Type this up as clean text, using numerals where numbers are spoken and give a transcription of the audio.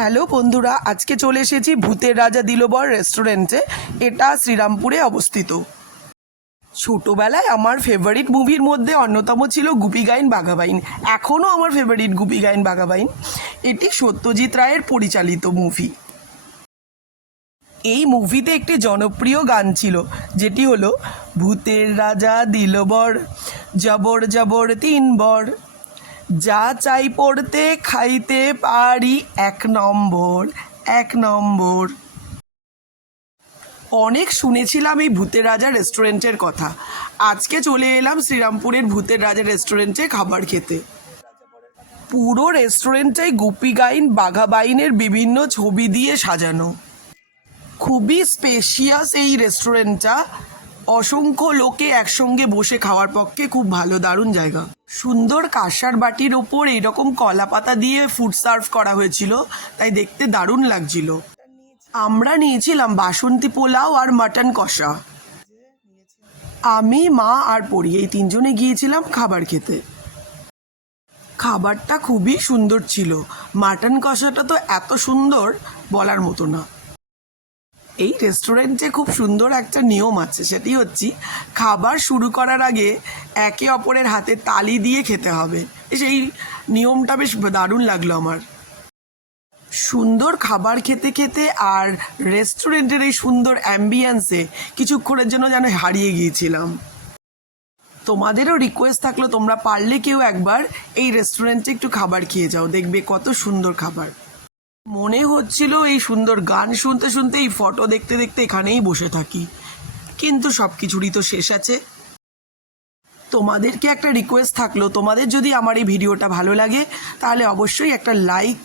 Hello বন্ধুরা, আজকে চলে এসেছি ভূতের রাজা দিলবর রেস্টুরেন্টে। এটা শ্রীরামপুরে অবস্থিত। ছোটোবেলায় আমার ফেভারিট মুভির মধ্যে অন্যতম ছিল গুপি গাইন বাঘা বাইন। এখনও আমার ফেভারিট গুপি গাইন বাঘা বাইন। এটি সত্যজিৎ রায়ের পরিচালিত মুভি। এই মুভিতে একটি জনপ্রিয় গান ছিল, যেটি হলো ভূতের রাজা দিলবর, জবর জবর তিন বর, যা চাই পড়তে খাইতে পারি এক নম্বর এক নম্বর। অনেক শুনেছিলাম এই ভূতের রাজা রেস্টুরেন্টের কথা। আজকে চলে এলাম শ্রীরামপুরের ভূতের রাজা রেস্টুরেন্টে খাবার খেতে। পুরো রেস্টুরেন্টটাই গুপি গাইন বাঘা বাইনের বিভিন্ন ছবি দিয়ে সাজানো। খুবই স্পেশিয়াস এই রেস্টুরেন্টটা। অসংখ্য লোকে একসঙ্গে বসে খাওয়ার পক্ষে খুব ভালো, দারুণ জায়গা। সুন্দর কাঁসার বাটির ওপর এরকম কলা পাতা দিয়ে ফুড সার্ভ করা হয়েছিল, তাই দেখতে দারুণ লাগছিল। আমরা নিয়েছিলাম বাসন্তী পোলাও আর মাটন কষা। আমি, মা আর পরি এই তিনজনে গিয়েছিলাম খাবার খেতে। খাবারটা খুবই সুন্দর ছিল। মাটন কষাটা তো এত সুন্দর বলার মতো না। এই রেস্টুরেন্টে খুব সুন্দর একটা নিয়ম আছে, সেটি হচ্ছে খাবার শুরু করার আগে একে অপরের হাতে তালি দিয়ে খেতে হবে। সেই নিয়মটা বেশ দারুণ লাগলো আমার। সুন্দর খাবার খেতে খেতে আর রেস্টুরেন্টের এই সুন্দর অ্যাম্বিয়েন্সে কিছুক্ষণের জন্য যেন হারিয়ে গিয়েছিলাম। তোমাদেরও রিকোয়েস্ট থাকলো, তোমরা পারলে কেউ একবার এই রেস্টুরেন্টে একটু খাবার খেয়ে যাও, দেখবে কত সুন্দর খাবার। মনে হচ্ছিল এই সুন্দর গান শুনতে শুনতে, এই ফটো দেখতে দেখতে এখানেই বসে থাকি, কিন্তু সব কিছুরই তো শেষ আছে। তোমাদেরকে একটা রিকোয়েস্ট থাকলো, তোমাদের যদি আমার এই ভিডিওটা ভালো লাগে তাহলে অবশ্যই একটা লাইক